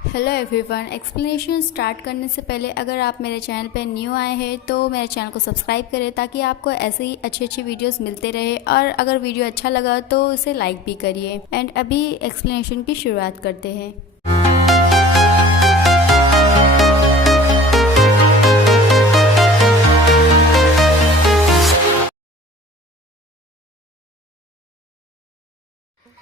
Hello everyone. Explanation start करने से पहले अगर आप मेरे चैनल पर न्यू आए हैं तो मेरे चैनल को सब्सक्राइब करें ताकि आपको ऐसे ही अच्छी अच्छी वीडियोस मिलते रहे, और अगर वीडियो अच्छा लगा तो उसे लाइक भी करिए। एंड अभी एक्सप्लेनेशन की शुरुआत करते हैं।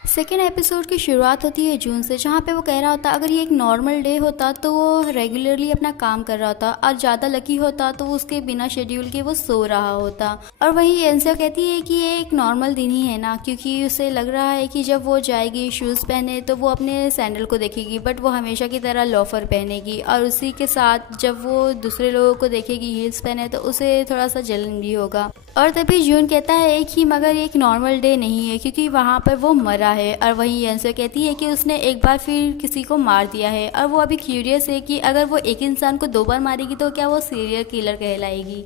सेकेंड एपिसोड की शुरुआत होती है जून से, जहाँ पे वो कह रहा होता अगर ये एक नॉर्मल डे होता तो वो रेगुलरली अपना काम कर रहा होता, और ज़्यादा लकी होता तो उसके बिना शेड्यूल के वो सो रहा होता। और वहीं येंसियो कहती है कि ये एक नॉर्मल दिन ही है ना, क्योंकि उसे लग रहा है कि जब वो जाएगी शूज़ पहने तो वो अपने सैंडल को देखेगी, बट वो हमेशा की तरह लोफर पहनेगी, और उसी के साथ जब वो दूसरे लोगों को देखेगी हील्स पहने तो उसे थोड़ा सा जलन भी होगा। और तभी जून कहता है कि मगर ये एक नॉर्मल डे नहीं है क्योंकि वहाँ पर वो मरा है। और वहीं येंसियो कहती है कि उसने एक बार फिर किसी को मार दिया है, और वो अभी क्यूरियस है कि अगर वो एक इंसान को 2 बार मारेगी तो क्या वो सीरियल किलर कहलाएगी।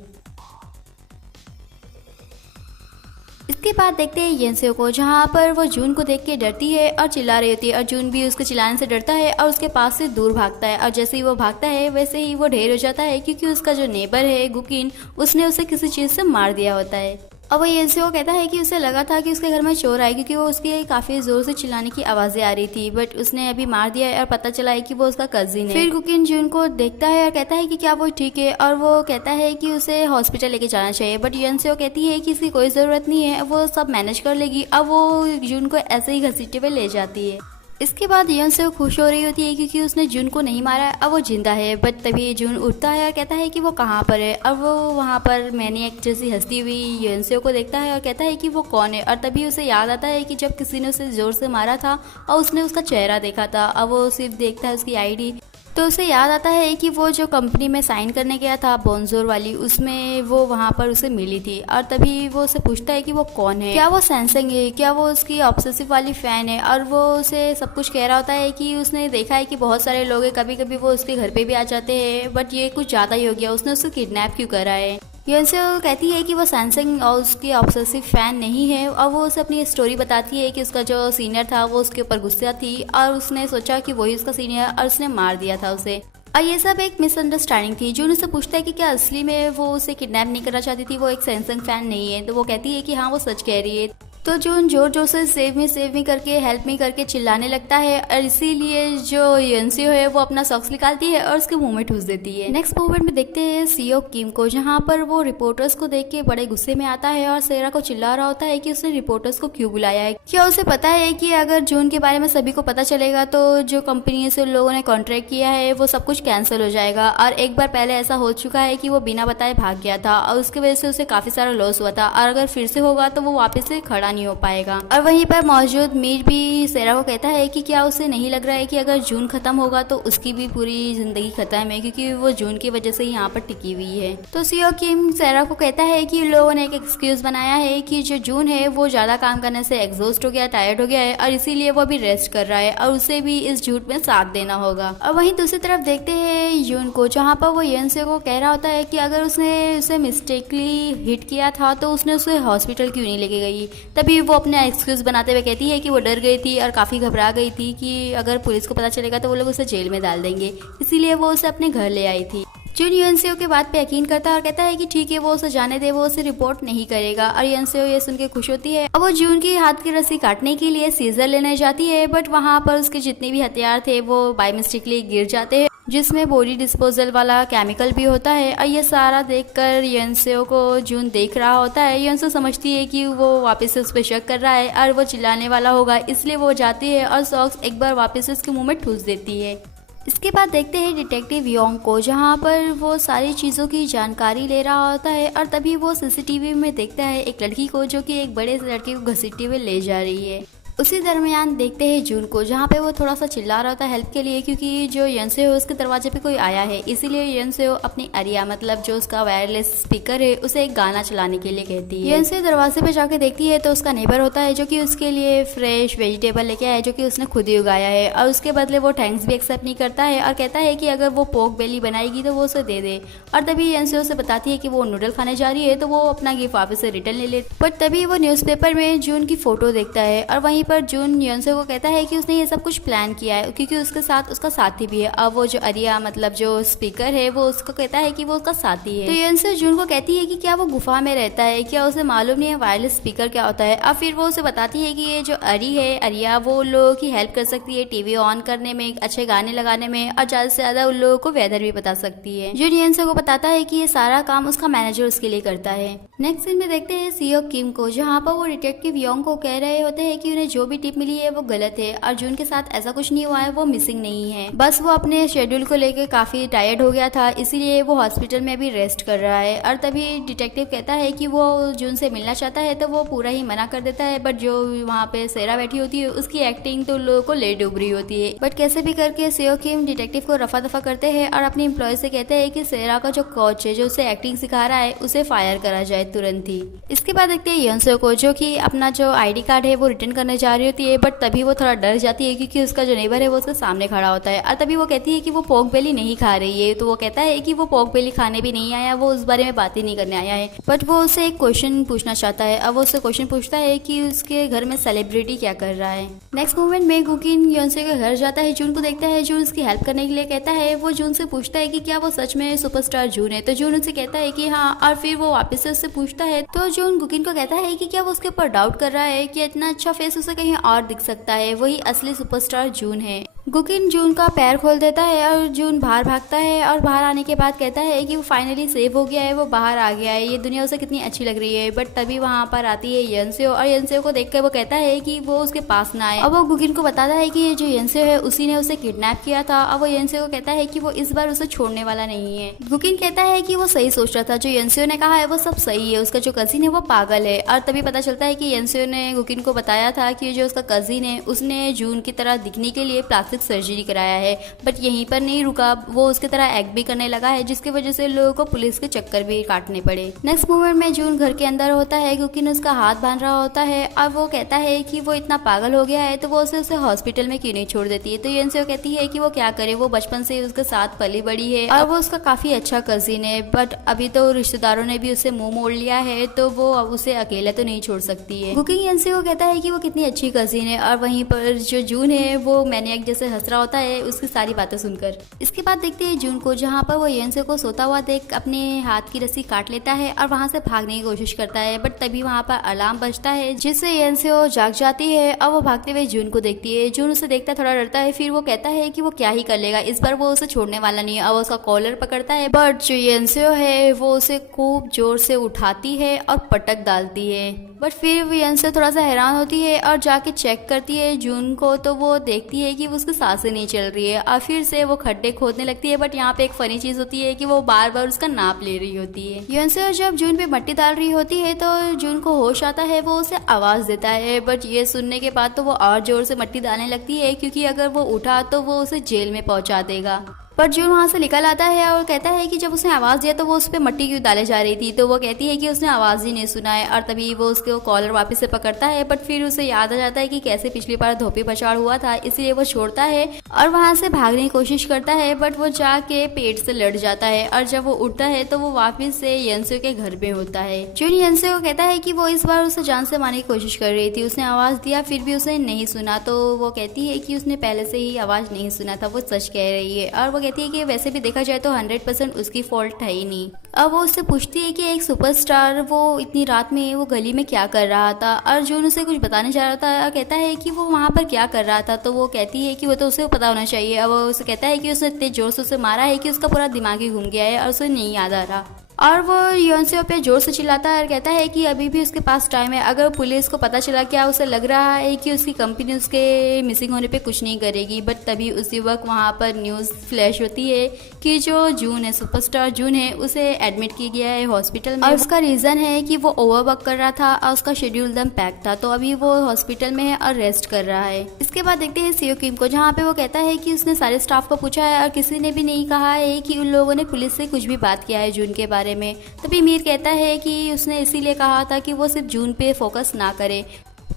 इसके बाद देखते हैं येंसियो को, जहाँ पर वो जून को देख के डरती है और चिल्ला रही होती है, और जून भी उसके चिल्लाने से डरता है और उसके पास से दूर भागता है। और जैसे ही वो भागता है वैसे ही वो ढेर हो जाता है, क्योंकि उसका जो नेबर है गुकिन, उसने उसे किसी चीज़ से मार दिया होता है। और वो येंसियो कहता है कि उसे लगा था कि उसके घर में चोर आए, क्योंकि वो उसके काफ़ी ज़ोर से चिल्लाने की आवाज़ें आ रही थी, बट उसने अभी मार दिया है और पता चला है कि वो उसका कजिन है। फिर गुकिन जून को देखता है और कहता है कि क्या वो ठीक है, और वो कहता है कि उसे हॉस्पिटल लेके जाना चाहिए, बट येंसियो कहती है कि इसकी कोई ज़रूरत नहीं है, वो सब मैनेज कर लेगी। अब वो जून को ऐसे ही घसीटते हुए ले जाती है। इसके बाद येंसियो खुश हो रही होती है क्योंकि उसने जून को नहीं मारा है, अब वो जिंदा है। बट तभी जून उठता है और कहता है कि वो कहाँ पर है, और वो वहाँ पर मैनिएक जैसी हंसती हुई येंसियो को देखता है और कहता है कि वो कौन है। और तभी उसे याद आता है कि जब किसी ने उसे ज़ोर से मारा था और उसने उसका चेहरा देखा था। अब वो सिर्फ देखता है उसकी आईडी, तो उसे याद आता है कि वो जो कंपनी में साइन करने गया था बोनजोर वाली, उसमें वो वहाँ पर उसे मिली थी। और तभी वो उसे पूछता है कि वो कौन है, क्या वो सैमसंग है, क्या वो उसकी ऑब्सेसिव वाली फ़ैन है। और वो उसे सब कुछ कह रहा होता है कि उसने देखा है कि बहुत सारे लोग हैं, कभी कभी वो उसके घर पे भी आ जाते हैं, बट ये कुछ ज़्यादा ही हो गया, उसने उसे किडनैप क्यों करा है। येंसियो कहती है कि वो सैमसंग और उसकी ऑब्सेसिव फ़ैन नहीं है, और वो उसे अपनी स्टोरी बताती है कि उसका जो सीनियर था वो उसके ऊपर गुस्सा थी, और उसने सोचा कि वही उसका सीनियर, और उसने मार दिया था उसे। और ये सब एक मिसअंडरस्टैंडिंग थी। जून उससे पूछता है कि क्या असली में वो उसे किडनैप नहीं करना चाहती थी, वो एक सैमसंग फ़ैन नहीं है। तो वो कहती है कि हाँ वो सच कह रही है। तो जून जोर जोर से सेव मी करके हेल्प मी करके चिल्लाने लगता है, और इसीलिए जो येंसियो है वो अपना सॉक्स निकालती है और उसके मुंह में ठूस देती है। नेक्स्ट मोमेंट में देखते हैं सीओ किम को, जहाँ पर वो रिपोर्टर्स को देख के बड़े गुस्से में आता है और सेरा को चिल्ला रहा होता है कि उसने रिपोर्टर्स को क्यों बुलाया है। क्या उसे पता है कि अगर जून के बारे में सभी को पता चलेगा तो जो कंपनी से लोगों ने कॉन्ट्रैक्ट किया है वो सब कुछ कैंसिल हो जाएगा। और एक बार पहले ऐसा हो चुका है कि वो बिना बताए भाग गया था, और उसकी वजह से उसे काफी सारा लॉस हुआ था, और अगर फिर से होगा तो वो वापस से खड़ा नहीं हो पाएगा। और वहीं पर मौजूद मीर भी सेरा को कहता है कि क्या उसे नहीं लग रहा है कि अगर जून खत्म होगा तो उसकी भी पूरी जिंदगी खत्म है, क्योंकि वो जून की वजह से यहाँ पर टिकी हुई है। तो सीओ किम सेरा को कहता है कि लोगों ने एक एक्सक्यूज बनाया है कि जो जून है वो ज्यादा काम करने से एग्जॉस्ट हो गया, टायर्ड हो गया है, और इसीलिए वो अभी रेस्ट कर रहा है, और उसे भी इस झूठ में साथ देना होगा। और वहीं दूसरी तरफ देखते हैं जून को, जहाँ पर वो येंसियो को कह रहा होता है कि अगर उसने उसे मिस्टेकली हिट किया था तो उसने उसे हॉस्पिटल क्यों नहीं लेके गई। तभी वो अपने एक्सक्यूज बनाते हुए कहती है कि वो डर गई थी और काफ़ी घबरा गई थी कि अगर पुलिस को पता चलेगा तो वो लोग उसे जेल में डाल देंगे, इसीलिए वो उसे अपने घर ले आई थी। जून येंसियो के बात पे यकीन करता है और कहता है कि ठीक है वो उसे जाने दे, वो उसे रिपोर्ट नहीं करेगा। और येंसियो ये सुन के खुश होती है। अब वो जून की हाथ की रस्सी काटने के लिए सीजर लेने जाती है, बट वहाँ पर उसके जितने भी हथियार थे वो बाय मिस्टेकली गिर जाते हैं, जिसमें बॉडी डिस्पोजल वाला केमिकल भी होता है। और ये सारा देखकर येंसियो को जून देख रहा होता है। येंसियो समझती है कि वो वापस से उस पर शक कर रहा है और वो चिल्लाने वाला होगा, इसलिए वो जाती है और सॉक्स एक बार वापस से उसके मुंह में ठूस देती है। इसके बाद देखते हैं डिटेक्टिव योंग को, जहाँ पर वो सारी चीज़ों की जानकारी ले रहा होता है, और तभी वो सीसीटीवी में देखता है एक लड़की को जो कि एक बड़े से लड़के को घसीटते हुए ले जा रही है। उसी दरमियान देखते हैं जून को, जहाँ पे वो थोड़ा सा चिल्ला रहा था हेल्प के लिए, क्योंकि जो येंसियो है उसके दरवाजे पे कोई आया है, इसीलिए येंसियो अपनी अरिया मतलब जो उसका वायरलेस स्पीकर है उसे एक गाना चलाने के लिए कहती है। येंसियो दरवाजे पे जाके देखती है तो उसका नेबर होता है जो कि उसके लिए फ्रेश वेजिटेबल लेके आया है, जो कि उसने खुद ही उगाया है, और उसके बदले वो थैंक्स भी एक्सेप्ट नहीं करता है और कहता है कि अगर वो पोर्क बेली बनाएगी तो वो उसे दे दे। और तभी येंसियो उसे बताती है कि वो नूडल खाने जा रही है, तो वो अपना गिफ्ट वापस से रिटर्न ले ले। बट तभी वो न्यूज़पेपर में जून की फोटो देखता है, और वहीं वहीं पर जून योनसो को कहता है कि उसने ये सब कुछ प्लान किया है क्योंकि उसके साथ उसका साथी भी है। अब वो जो अरिया मतलब जो स्पीकर है वो उसको कहता है कि वो उसका साथी है। तो योनसो जून को कहती है कि क्या वो गुफा में रहता है, क्या उसे मालूम नहीं है वायरलेस स्पीकर क्या होता है। अब फिर वो उसे बताती है कि ये जो अरिया वो लोगों की हेल्प कर सकती है टीवी ऑन करने में, अच्छे गाने लगाने में और ज्यादा से ज्यादा उन लोगों को वेदर भी बता सकती है। जून योनसो को बताता है कि ये सारा काम उसका मैनेजर उसके लिए करता है। नेक्स्ट सीन में देखते हैं सीओ किम को, जहाँ पर वो डिटेक्टिव योंग को कह रहे होते हैं कि उन्हें जो भी टिप मिली है वो गलत है और जून के साथ ऐसा कुछ नहीं हुआ है, वो मिसिंग नहीं है, बस वो अपने शेड्यूल को लेकर काफी टायर्ड हो गया था, इसीलिए वो हॉस्पिटल में भी रेस्ट कर रहा है। और तभी डिटेक्टिव कहता है कि वो जून से मिलना चाहता है तो वो पूरा ही मना कर देता है, बट जो वहाँ पे सेरा बैठी होती है उसकी एक्टिंग तो लोगों को ले डूब रही होती है। बट कैसे भी करके सीओ किम डिटेक्टिव को रफा दफा करते हैं और अपने एम्प्लॉय से कहते हैं कि सेरा का जो कोच है जो उसे एक्टिंग सिखा रहा है उसे फायर करा जाए तुरंत ही। इसके बाद देखते हैं योनसो को, जो कि अपना जो आईडी कार्ड है वो रिटर्न करने जा रही होती है, बट तभी वो थोड़ा डर जाती है क्योंकि उसका जो नेबर है वो उसके सामने खड़ा होता है। और तभी वो कहती है कि वो पोर्क बेली नहीं खा रही है, तो वो कहता है कि वो पोर्क बेली खाने भी नहीं आया, वो उस बारे में बात ही नहीं करने आया है। बट वो उससे एक क्वेश्चन पूछना चाहता है। अब वो उससे क्वेश्चन पूछता है कि उसके घर में सेलिब्रिटी क्या कर रहा है। नेक्स्ट मोमेंट में गुकिन योनसो के घर जाता है, जून को देखता है, जून उसकी हेल्प करने के लिए कहता है। वो जून से पूछता है कि क्या वो सच में सुपरस्टार जून है, तो जून उनसे कहता है कि हाँ, और फिर वो वापस से उससे पूछता है तो जून गुकिन को कहता है कि क्या वो उसके ऊपर डाउट कर रहा है कि इतना अच्छा फेस उसे कहीं और दिख सकता है, वही असली सुपरस्टार जून है। गुकिन जून का पैर खोल देता है और जून बाहर भागता है और बाहर आने के बाद कहता है कि वो फाइनली सेव हो गया है, वो बाहर आ गया है, ये दुनिया उसे कितनी अच्छी लग रही है। बट तभी वहाँ पर आती है यंसेओ और यंसेओ को देखकर वो कहता है कि वो उसके पास ना आए। और वो गुकिन को बताता है कि ये जो यंसेओ है उसी ने उसे किडनैप किया था। और वो यंसेओ को कहता है कि वो इस बार उसे छोड़ने वाला नहीं है। गुकिन कहता है कि वो सही सोच रहा था, जो यंसेओ ने कहा है वो सब सही है, उसका जो कजिन है वो पागल है। और तभी पता चलता है कि यंसेओ ने गुकिन को बताया था कि जो उसका कजिन है उसने जून की तरह दिखने के लिए प्लास्टिक सर्जरी कराया है। बट यहीं पर नहीं रुका, वो उसकी तरह एक्ट भी करने लगा है, जिसकी वजह से लोगों को पुलिस के चक्कर भी काटने पड़े। नेक्स्ट मोमेंट में जून घर के अंदर होता है, गुकिन उसका हाथ बांध रहा होता है और वो कहता है कि वो इतना पागल हो गया है तो वो उसे हॉस्पिटल में क्यों नहीं छोड़ देती है। तो यंसेओ कहती है कि वो क्या करे, वो बचपन से उसके साथ पली बड़ी है और वो उसका काफी अच्छा कजिन है, बट अभी तो रिश्तेदारों ने भी उसे मुंह मोड़ लिया है तो वो अब उसे अकेला तो नहीं छोड़ सकती है। गुकिन यंसेओ कहता है कि वो कितनी अच्छी कजिन है और वहीं पर जो जून है वो मैनियक जैसे हंस रहा होता है उसकी सारी बातें सुनकर। इसके बाद देखते हैं जून को, जहाँ पर वो यंसेओ को सोता हुआ देख अपने हाथ की रस्सी काट लेता है और वहाँ से भागने की कोशिश करता है। बट तभी वहाँ पर अलार्म बजता है जिससे यंसेओ जाग जाती है और वो भागते हुए जून को देखती है। जून उसे देखता थोड़ा डरता है, फिर वो कहता है कि वो क्या ही कर लेगा, इस बार वो उसे छोड़ने वाला नहीं है। और वो उसका कॉलर पकड़ता है, बट जो यंसेओ है वो उसे खूब जोर से उठाती है और पटक डालती है। बट फिर वो यंसेओ थोड़ा सा हैरान होती है और जाके चेक करती है जून को, तो वो देखती है कि उसकी सांसें नहीं चल रही है और फिर से वो खड्डे खोदने लगती है। बट यहाँ पे एक फनी चीज होती है कि वो बार बार उसका नाप ले रही होती है। यंसेओ जब जून पे मट्टी डाल रही होती है तो जून को होश आता है, वो उसे आवाज देता है। बट ये सुनने के बाद तो वो और जोर से मट्टी डालने लगती है क्योंकि अगर वो उठा तो वो उसे जेल में पहुंचा देगा। पर जून वहाँ से निकल आता है और कहता है कि जब उसने आवाज़ दिया तो वो उस पर मट्टी क्यों डाले जा रही थी। तो वो कहती है कि उसने आवाज़ ही नहीं सुना है और तभी वो उसके कॉलर वापस से पकड़ता है। बट फिर उसे याद आ जाता है कि कैसे पिछली बार धोपी पछाड़ हुआ था, इसलिए वो छोड़ता है और वहाँ से भागने की कोशिश करता है। बट वो जाके पेट से लड़ जाता है और जब वो उठता है तो वो वापस से यंसेओ के घर में होता है। जून यंसेओ को कहता है कि वो इस बार उसे जान से मारने की कोशिश कर रही थी, उसने आवाज़ दिया फिर भी उसे नहीं सुना। तो वो कहती है कि उसने पहले से ही आवाज़ नहीं सुना था, वो सच कह रही है। और वो कहती है कि वैसे भी देखा जाए तो 100% उसकी फॉल्ट है ही नहीं। अब वो उससे पूछती है कि एक सुपरस्टार वो इतनी रात में वो गली में क्या कर रहा था। और जून उसे कुछ बताने जा रहा था और कहता है कि वो वहाँ पर क्या कर रहा था। तो वो कहती है कि वो तो उसे पता होना चाहिए। अब वो उसे कहता है कि उसने इतने जोर से उसे मारा है कि उसका पूरा दिमाग ही घूम गया है और उसे नहीं याद आ रहा। और वो यंसेओ पे जोर से चिल्लाता है और कहता है कि अभी भी उसके पास टाइम है, अगर पुलिस को पता चला क्या उसे लग रहा है कि उसकी कंपनी उसके मिसिंग होने पे कुछ नहीं करेगी। बट तभी उसी वक्त वहाँ पर न्यूज़ फ्लैश होती है कि जो जून है, सुपरस्टार जून है, उसे एडमिट किया गया है हॉस्पिटल में और उसका रीज़न है कि वो ओवरवर्क कर रहा था और उसका शेड्यूल एकदम पैक था। तो अभी वो हॉस्पिटल में है और रेस्ट कर रहा है। इसके बाद देखते हैं सीओ किम को, जहाँ पे वो कहता है कि उसने सारे स्टाफ को पूछा है और किसी ने भी नहीं कहा है कि उन लोगों ने पुलिस से कुछ भी बात किया है जून के बारे में। तभी मीर कहता है कि उसने इसीलिए कहा था कि वो सिर्फ जून पे फोकस ना करे।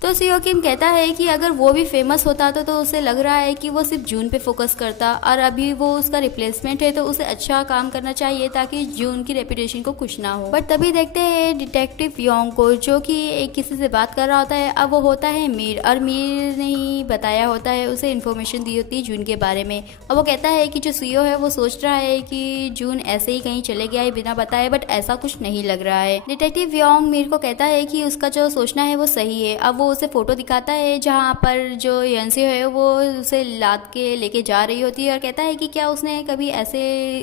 तो सीओ किम कहता है कि अगर वो भी फेमस होता तो उसे लग रहा है कि वो सिर्फ जून पे फोकस करता और अभी वो उसका रिप्लेसमेंट है तो उसे अच्छा काम करना चाहिए ताकि जून की रेपुटेशन को कुछ ना हो। बट तभी देखते हैं डिटेक्टिव योंग को, जो कि एक किसी से बात कर रहा होता है। अब वो होता है मीर, और मीर ने ही बताया होता है, उसे इन्फॉर्मेशन दी होती है जून के बारे में। और वो कहता है कि जो सीओ है वो सोच रहा है कि जून ऐसे ही कहीं चले गया है बिना बताए, बट ऐसा कुछ नहीं लग रहा है। डिटेक्टिव योंग मीर को कहता है कि उसका जो सोचना है वो सही है। अब वो उसे फोटो दिखाता है जहाँ पर जो यंसियो है वो उसे लाद के लेके जा रही होती है और कहता है कि क्या उसने कभी ऐसे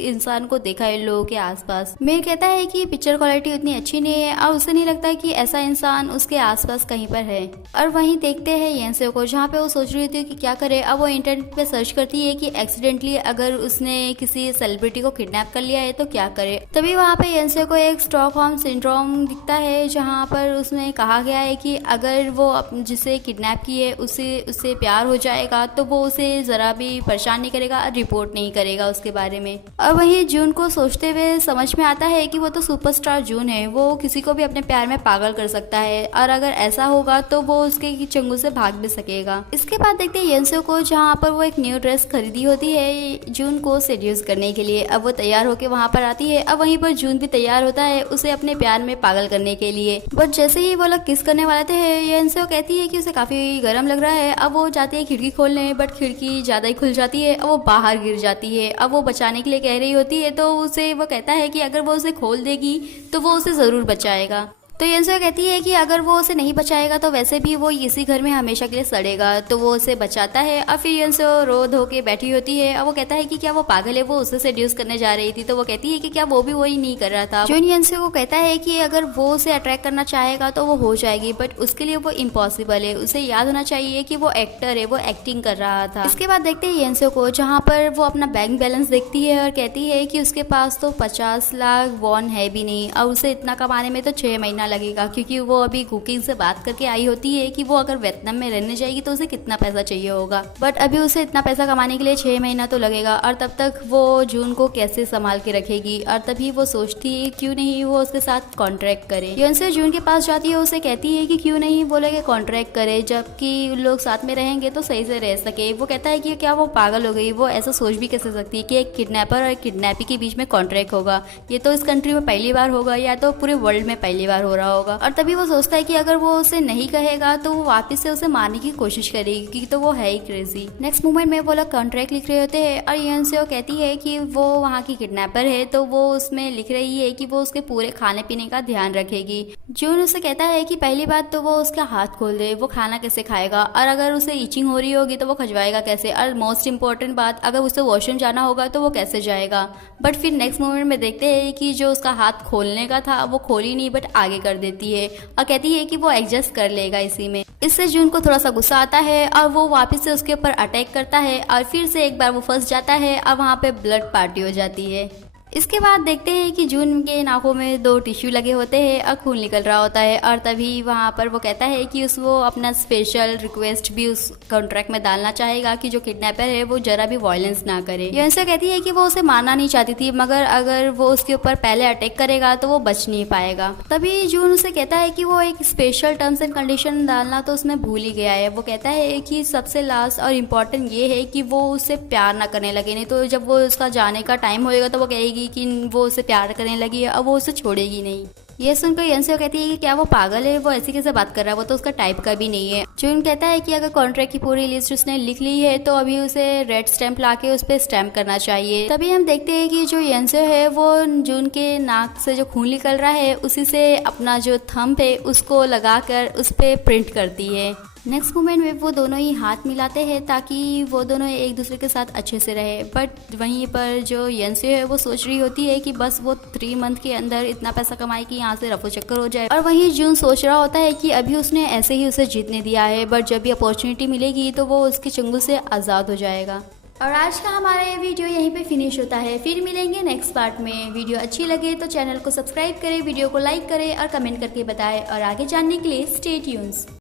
इंसान को देखा है लोगों के आसपास। मीर कहता है कि पिक्चर क्वालिटी उतनी अच्छी नहीं है और उसे नहीं लगता कि ऐसा इंसान उसके आसपास कहीं पर है। और वहीं देखते हैं यंसियो को, जहाँ पे वो सोच रही होती है कि क्या करे। अब वो इंटरनेट पे सर्च करती है कि एक्सीडेंटली अगर उसने किसी सेलिब्रिटी को किडनैप कर लिया है तो क्या करे। तभी वहाँ पे यंसियो को एक स्टॉकहोम सिंड्रोम दिखता है, जहाँ पर उसमें कहा गया है कि अगर वो जिसे किडनैप किए उससे प्यार हो जाएगा तो वो उसे जरा भी परेशान नहीं करेगा और रिपोर्ट नहीं करेगा उसके बारे में। और वहीं जून को सोचते हुए समझ में आता है कि वो तो सुपरस्टार जून है, वो किसी को भी अपने प्यार में पागल कर सकता है और अगर ऐसा होगा तो वो उसके चंगुल से भाग भी सकेगा। इसके बाद देखते हैं यंसियो को, जहाँ पर वो एक न्यू ड्रेस खरीदी होती है जून को सेड्यूस करने के लिए। अब वो तैयार होकर वहाँ पर आती है। अब वहीं पर जून भी तैयार होता है उसे अपने प्यार में पागल करने के लिए। बट जैसे ही वो लोग किस करने वाले थे यंसियो कहती है कि उसे काफी गर्म लग रहा है। अब वो जाती है खिड़की खोलने, बट खिड़की ज्यादा ही खुल जाती है। अब वो बाहर गिर जाती है। अब वो बचाने के लिए कह रही होती है तो उसे वो कहता है कि अगर वो उसे खोल देगी तो वो उसे जरूर बचाएगा। तो यंसियो कहती है कि अगर वो उसे नहीं बचाएगा तो वैसे भी वो इसी घर में हमेशा के लिए सड़ेगा। तो वो उसे बचाता है। और फिर यंसियो रो धो के बैठी होती है। और वो कहता है कि क्या वो पागल है, वो उसे सेड्यूस करने जा रही थी। तो वो कहती है कि क्या वो भी वही नहीं कर रहा था। जून यंसियो को कहता है कि अगर वो उसे अट्रैक्ट करना चाहेगा तो वो हो जाएगी, बट उसके लिए वो इम्पॉसिबल है। उसे याद होना चाहिए कि वो एक्टर है, वो एक्टिंग कर रहा था। इसके बाद देखते हैं यंसियो को, जहाँ पर वो अपना बैंक बैलेंस देखती है और कहती है कि उसके पास तो 50 लाख वॉन है भी नहीं और उसे इतना कमाने में तो 6 महीना लगेगा, क्योंकि वो अभी कुकिंग से बात करके आई होती है कि वो अगर वियतनाम में रहने जाएगी तो उसे कितना पैसा चाहिए होगा। बट अभी उसे इतना पैसा कमाने के लिए 6 महीना तो लगेगा और तब तक वो जून को कैसे संभाल के रखेगी। और तभी वो सोचती है क्यों नहीं वो उसके साथ कॉन्ट्रैक्ट करे। यंसियो जून के पास जाती है, उसे कहती है कि क्यों नहीं वो लोग कॉन्ट्रैक्ट करे, जबकि लोग साथ में रहेंगे तो सही से रह सके। वो कहता है कि क्या वो पागल हो गई, वो ऐसा सोच भी कैसे सकती है कि एक किडनैपर और एक किडनैपी के बीच में कॉन्ट्रैक्ट होगा। ये तो इस कंट्री में पहली बार होगा या तो पूरे वर्ल्ड में पहली बार हो रहा होगा। और तभी वो सोचता है कि अगर वो उसे नहीं कहेगा तो वो वापस से उसे मारने की कोशिश करेगी, क्योंकि तो वो है ही क्रेजी। नेक्स्ट मोमेंट में वो लोग कॉन्ट्रैक्ट लिख रहे होते हैं और यंसियो कहती है कि वो वहाँ की किडनैपर है, तो वो उसमें लिख रही है कि वो उसके पूरे खाने पीने का ध्यान रखेगी। जून उसे कहता है कि पहली बात तो वो उसका हाथ खोल दे, वो खाना कैसे खाएगा, और अगर उसे इचिंग हो रही होगी तो वो खजवाएगा कैसे, और मोस्ट इम्पोर्टेंट बात अगर उसे वॉशरूम जाना होगा तो वो कैसे जाएगा। बट फिर नेक्स्ट मोमेंट में देखते हैं कि जो उसका हाथ खोलने का था वो खोल ही नहीं, बट आगे कर देती है और कहती है कि वो एडजस्ट कर लेगा इसी में। इससे जून को थोड़ा सा गुस्सा आता है और वो वापस से उसके ऊपर अटैक करता है और फिर से एक बार वो फंस जाता है और वहाँ पे ब्लड पार्टी हो जाती है। इसके बाद देखते हैं कि जून के नाकों में 2 टिश्यू लगे होते हैं और खून निकल रहा होता है। और तभी वहाँ पर वो कहता है कि वो अपना स्पेशल रिक्वेस्ट भी उस कॉन्ट्रैक्ट में डालना चाहेगा कि जो किडनैपर है वो जरा भी वायलेंस ना करे। यंसियो कहती है कि वो उसे मारना नहीं चाहती थी, मगर अगर वो उसके ऊपर पहले अटैक करेगा तो वो बच नहीं पाएगा। तभी जून उसे कहता है कि वो एक स्पेशल टर्म्स एंड कंडीशन डालना तो उसमें भूल ही गया है। वो कहता है कि सबसे लास्ट और इम्पोर्टेंट ये है कि वो उससे प्यार ना करने लगे, नहीं तो जब वो उसका जाने का टाइम होएगा तो वो कहेगी कि वो उसे प्यार करने लगी है और वो उसे छोड़ेगी नहीं। ये सुनकर यंसियो कहती है कि क्या वो पागल है, वो ऐसी कैसे बात कर रहा है, वो तो उसका टाइप का भी नहीं है। जून कहता है कि अगर कॉन्ट्रैक्ट की पूरी लिस्ट उसने लिख ली है तो अभी उसे रेड स्टैंप लाके उस पर स्टैंप करना चाहिए। तभी हम देखते हैं कि जो यंसियो है वो जून के नाक से जो खून निकल रहा है उसी से अपना जो थंब है उसको लगाकर उस पर प्रिंट करती है। नेक्स्ट मोमेंट में वो दोनों ही हाथ मिलाते हैं ताकि वो दोनों एक दूसरे के साथ अच्छे से रहे। बट वहीं पर जो यंसियो है वो सोच रही होती है कि बस वो 3 मंथ के अंदर इतना पैसा कमाए कि यहाँ से रफो चक्कर हो जाए। और वहीं जून सोच रहा होता है कि अभी उसने ऐसे ही उसे जीतने दिया है, बट जब भी अपॉर्चुनिटी मिलेगी तो वो उसके चंगुल से आज़ाद हो जाएगा। और आज का हमारा ये वीडियो यहीं पे फिनिश होता है। फिर मिलेंगे नेक्स्ट पार्ट में। वीडियो अच्छी लगे तो चैनल को सब्सक्राइब करें, वीडियो को लाइक करें और कमेंट करके बताएं। और आगे जानने के लिए स्टे ट्यून्स।